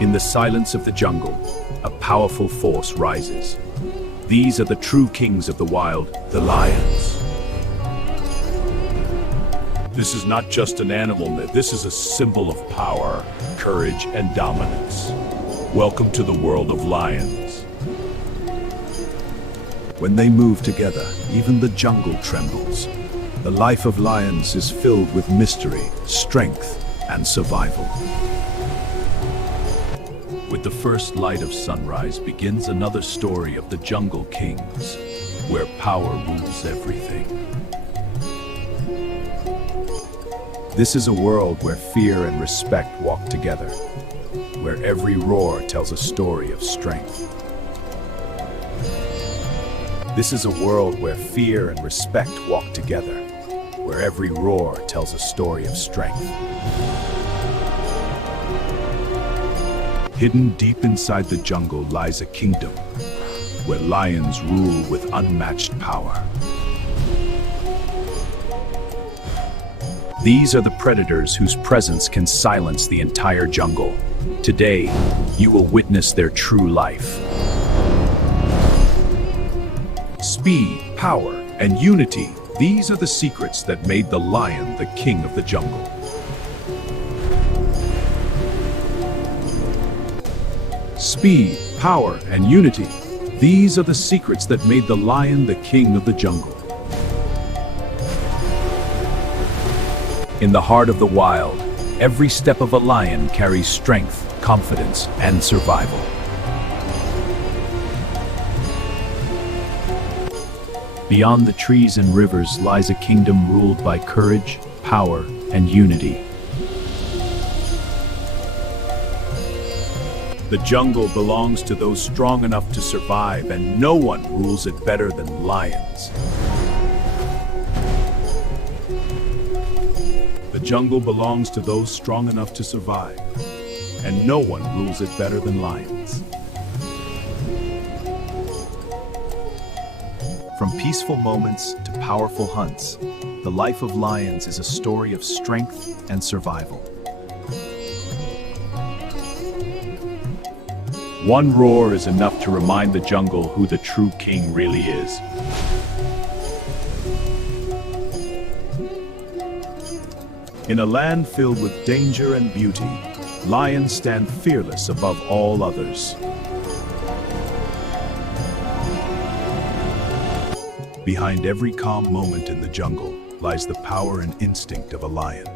In the silence of the jungle, a powerful force rises. These are the true kings of the wild, the lions. This is not just an animal myth, this is a symbol of power, courage, and dominance. Welcome to the world of lions. When they move together, even the jungle trembles. The life of lions is filled with mystery, strength, and survival. With the first light of sunrise begins another story of the jungle kings, where power rules everything. This is a world where fear and respect walk together, where every roar tells a story of strength. This is a world where fear and respect walk together, where every roar tells a story of strength. Hidden deep inside the jungle lies a kingdom, where lions rule with unmatched power. These are the predators whose presence can silence the entire jungle. Today, you will witness their true life. Speed, power, and unity, these are the secrets that made the lion the king of the jungle. Speed, power, and unity, these are the secrets that made the lion the king of the jungle. In the heart of the wild, every step of a lion carries strength, confidence, and survival. Beyond the trees and rivers lies a kingdom ruled by courage, power, and unity. The jungle belongs to those strong enough to survive, and no one rules it better than lions. The jungle belongs to those strong enough to survive, and no one rules it better than lions. From peaceful moments to powerful hunts, the life of lions is a story of strength and survival. One roar is enough to remind the jungle who the true king really is. In a land filled with danger and beauty, lions stand fearless above all others. Behind every calm moment in the jungle lies the power and instinct of a lion.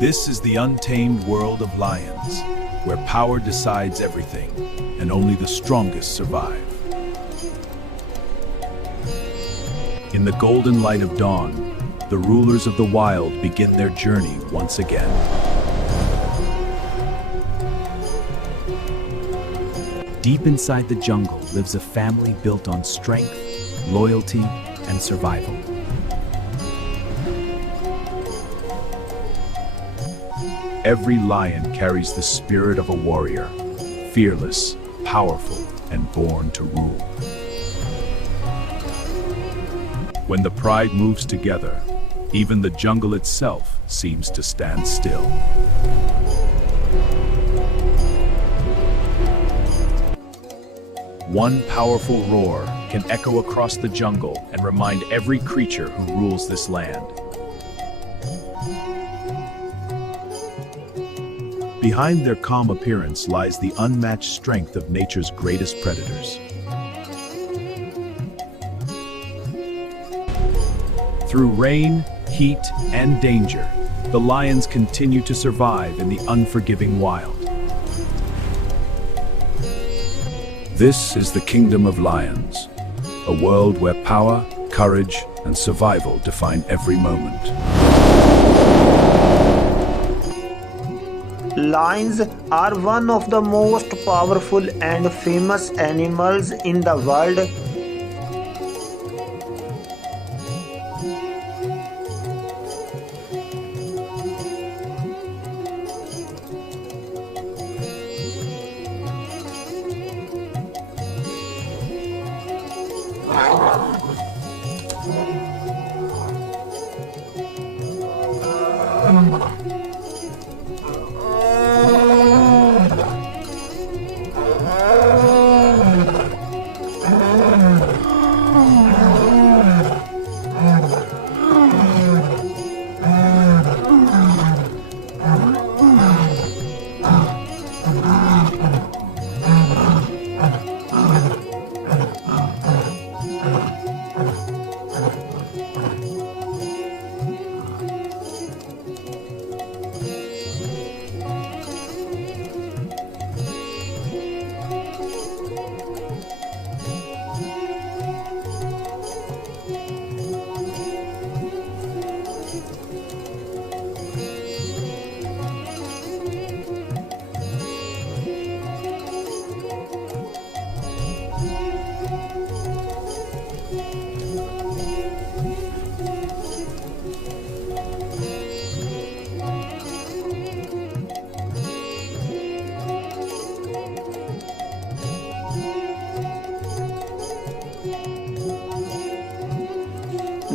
This is the untamed world of lions, where power decides everything, and only the strongest survive. In the golden light of dawn, the rulers of the wild begin their journey once again. Deep inside the jungle lives a family built on strength, loyalty, and survival. Every lion carries the spirit of a warrior, fearless, powerful, and born to rule. When the pride moves together, even the jungle itself seems to stand still. One powerful roar can echo across the jungle and remind every creature who rules this land. Behind their calm appearance lies the unmatched strength of nature's greatest predators. Through rain, heat, and danger, the lions continue to survive in the unforgiving wild. This is the kingdom of lions, a world where power, courage, and survival define every moment. Lions are one of the most powerful and famous animals in the world.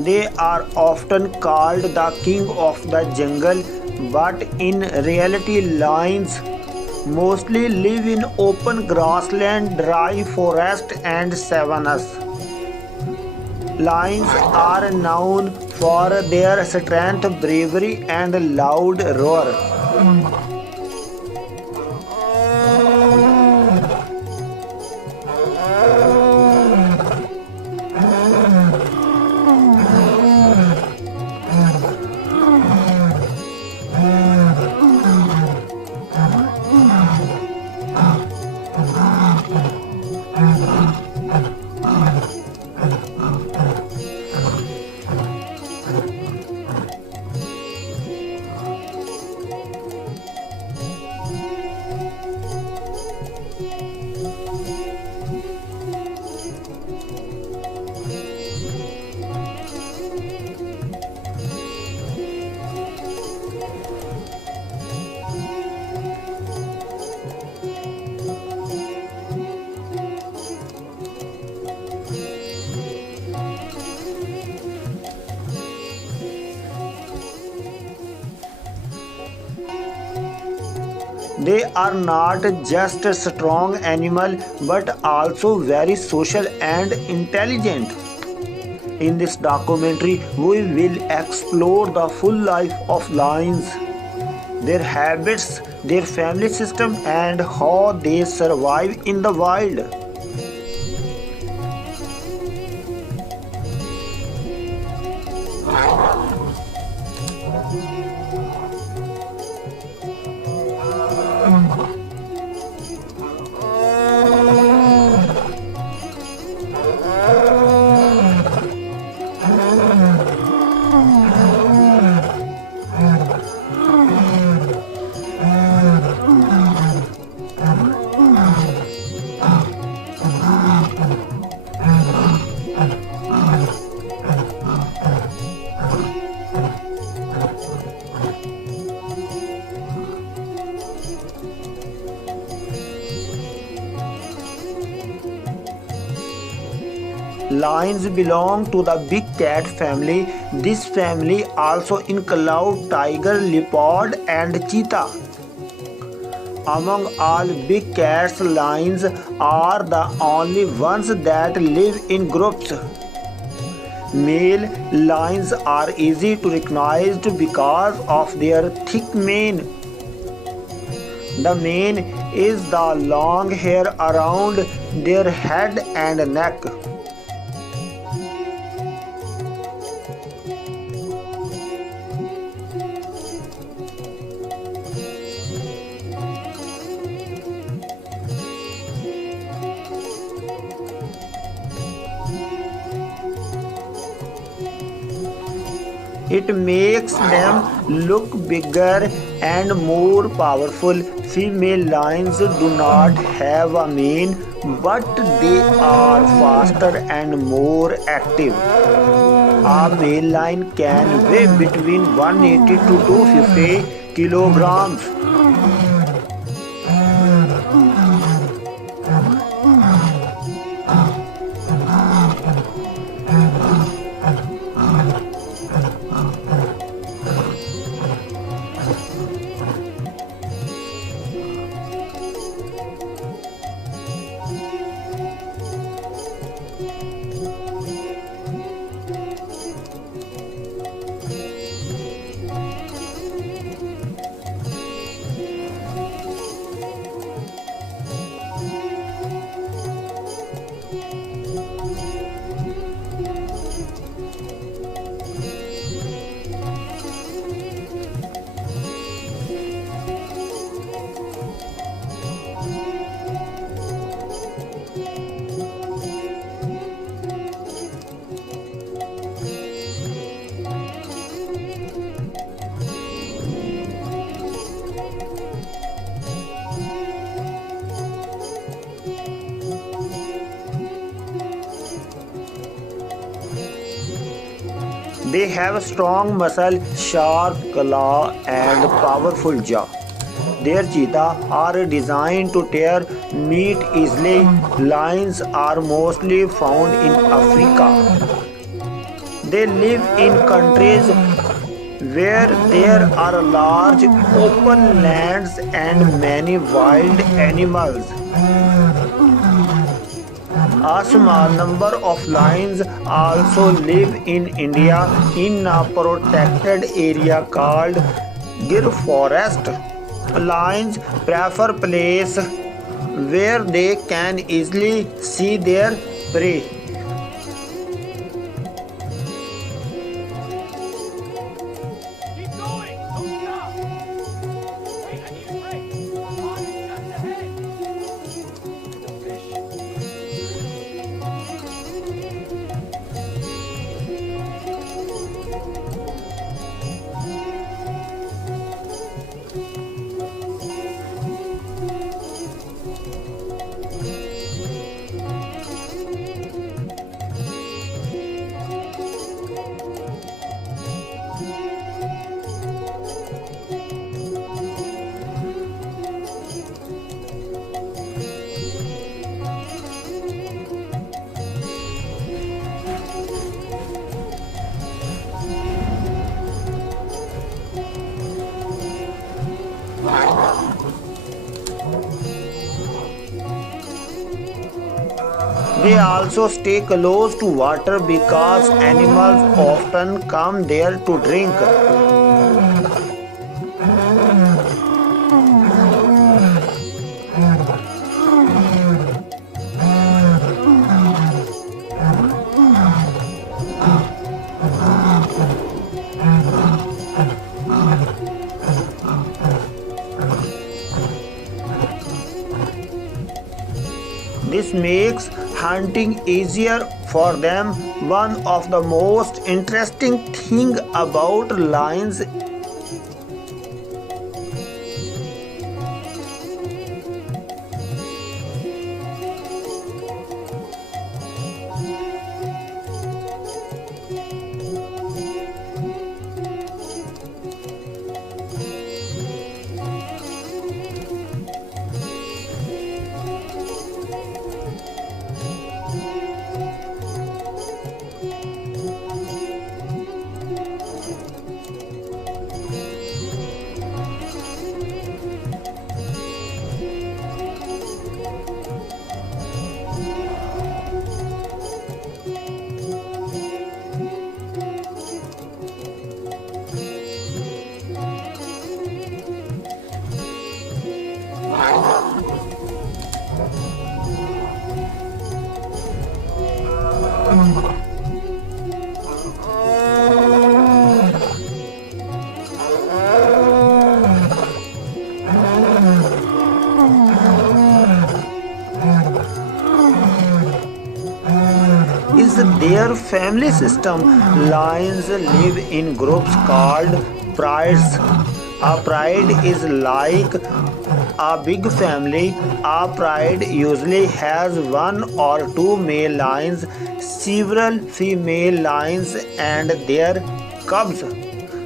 They are often called the king of the jungle, but in reality, lions mostly live in open grassland, dry forest, and savannas. Lions are known for their strength, bravery, and loud roar. They are not just a strong animal but also very social and intelligent. In this documentary, we will explore the full life of lions, their habits, their family system, and how they survive in the wild. Lions belong to the big cat family. This family also includes tiger, leopard, and cheetah. Among all big cats, lions are the only ones that live in groups. Male lions are easy to recognize because of their thick mane. The mane is the long hair around their head and neck. It makes them look bigger and more powerful. Female lions do not have a mane, but they are faster and more active. A male lion can weigh between 180 to 250 kilograms. They have strong muscle, sharp claw, and powerful jaw. Their cheetah are designed to tear meat easily. Lions are mostly found in Africa. They live in countries where there are large open lands and many wild animals. A small number of lions also live in India in a protected area called Gir Forest. Lions prefer places where they can easily see their prey. Keep going! Don't stop! Wait, I need a break! Come on, just ahead! There's a fish! They also stay close to water because animals often come there to drink. This makes hunting easier for them. One of the most interesting thing about lions is their family system. Lions live in groups called prides. A pride is like a big family. A pride usually has one or two male lions, several female lions, and their cubs.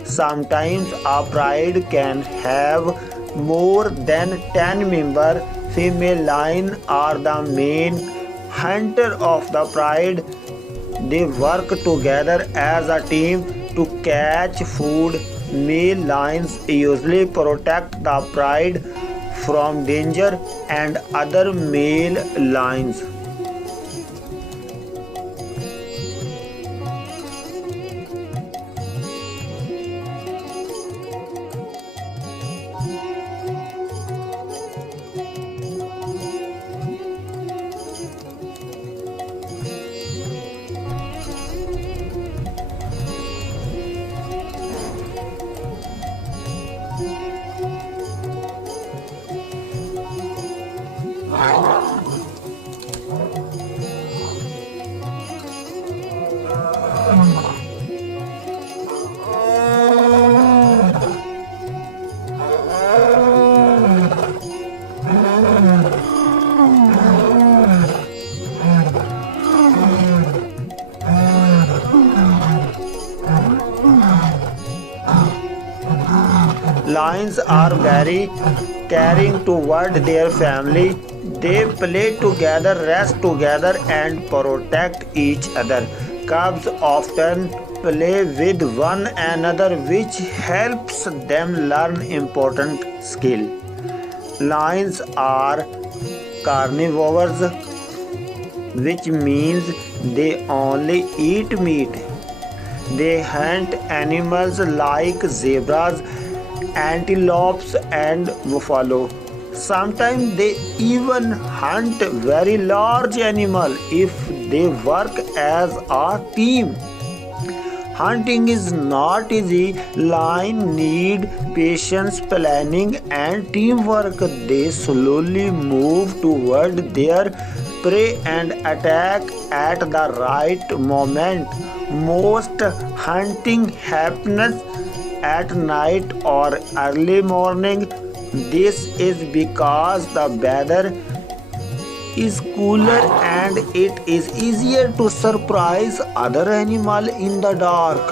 Sometimes a pride can have more than 10 members. Female lions are the main hunter of the pride. They work together as a team to catch food. Male lions usually protect the pride from danger and other male lions. Lions are very caring toward their family. They play together, rest together, and protect each other. Cubs often play with one another, which helps them learn important skill. Lions are carnivores, which means they only eat meat. They hunt animals like zebras, antelopes, and buffalo. Sometimes they even hunt very large animal if they work as a team. Hunting is not easy. Lions need patience, planning, and teamwork. They slowly move toward their prey and attack at the right moment. Most hunting happens at night or early morning. This is because the weather is cooler and it is easier to surprise other animal in the dark.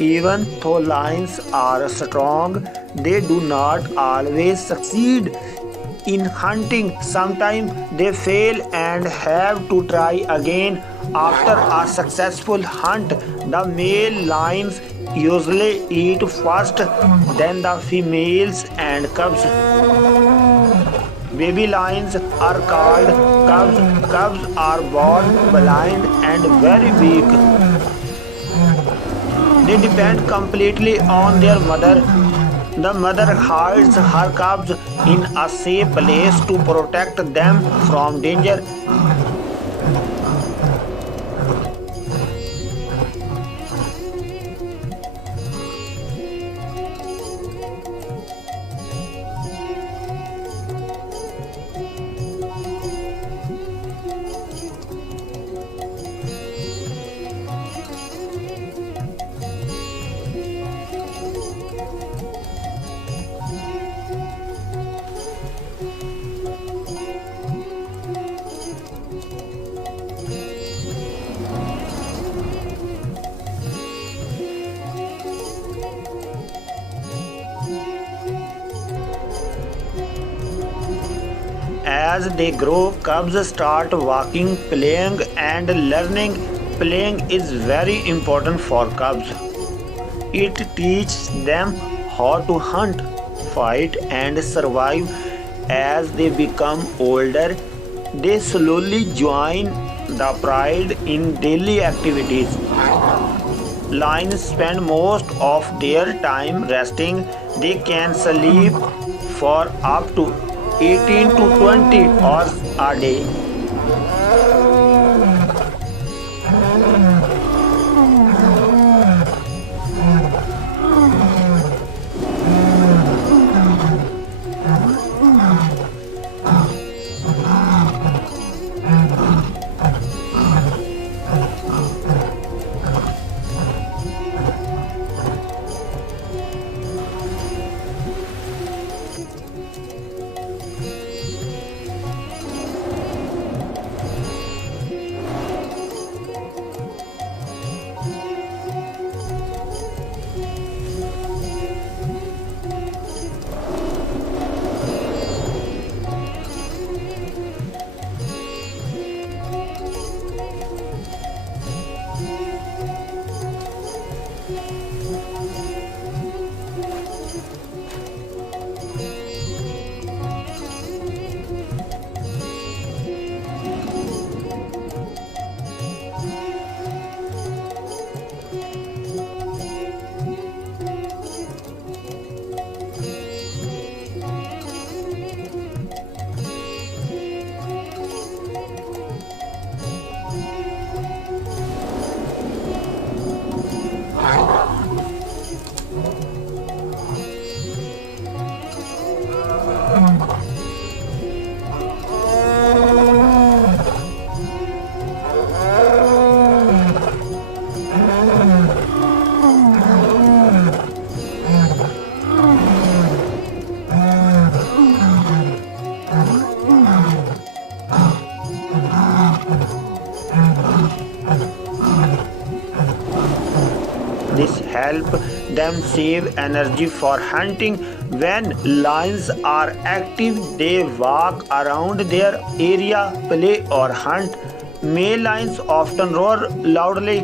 Even though lions are strong, they do not always succeed in hunting. Sometimes they fail and have to try again. After a successful hunt, the male lions usually eat first, then the females and cubs. Baby lions are called cubs. Cubs are born blind and very weak. They depend completely on their mother. The mother hides her cubs in a safe place to protect them from danger. As they grow, cubs start walking, playing, and learning. Playing is very important for cubs. It teaches them how to hunt, fight, and survive. As they become older, they slowly join the pride in daily activities. Lions spend most of their time resting. They can sleep for up to 18 to 20 hours a day. help them save energy for hunting. When lions are active, they walk around their area, play or hunt. Male lions often roar loudly.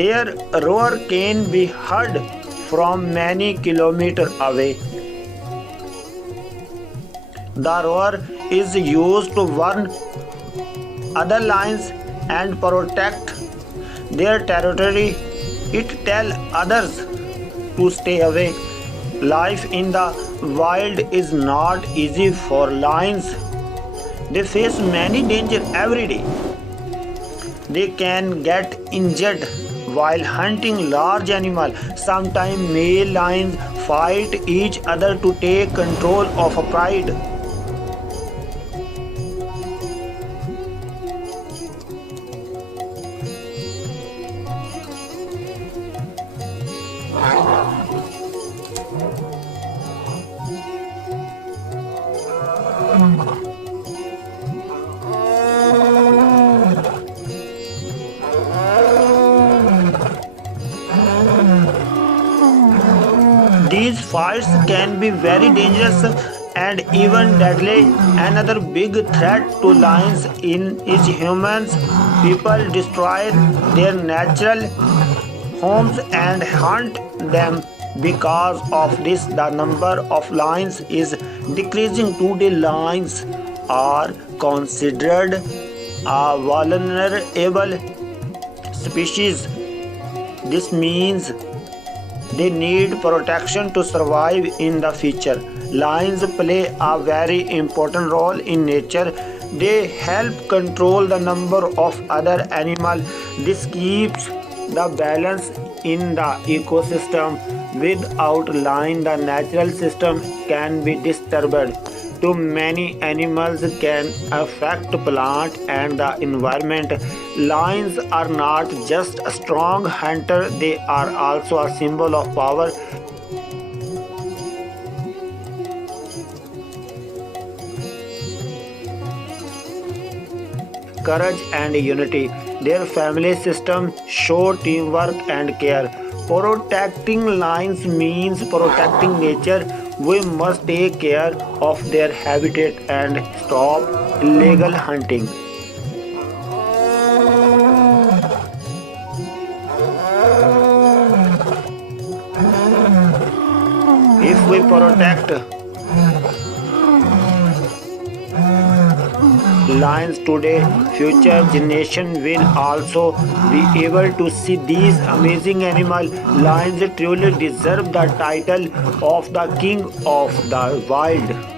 Their roar can be heard from many kilometers away. The roar is used to warn other lions and protect their territory. It tells others to stay away. Life in the wild is not easy for lions. They face many dangers every day. They can get injured while hunting large animals. Sometimes male lions fight each other to take control of a pride. These fights can be very dangerous and even deadly. Another big threat to lions is humans. People destroy their natural homes and hunt them. Because of this, the number of lions is decreasing. Today, lions are considered a vulnerable species. This means they need protection to survive in the future. Lions play a very important role in nature. They help control the number of other animals. This keeps the balance in the ecosystem. Without lions, the natural system can be disturbed. Too many animals can affect plant and the environment. Lions are not just a strong hunter, they are also a symbol of power. Courage and unity. Their family system show teamwork and care. Protecting lions means protecting nature. We must take care of their habitat and stop illegal hunting. If we protect lions today, future generation will also be able to see these amazing animals. Lions truly deserve the title of the king of the wild.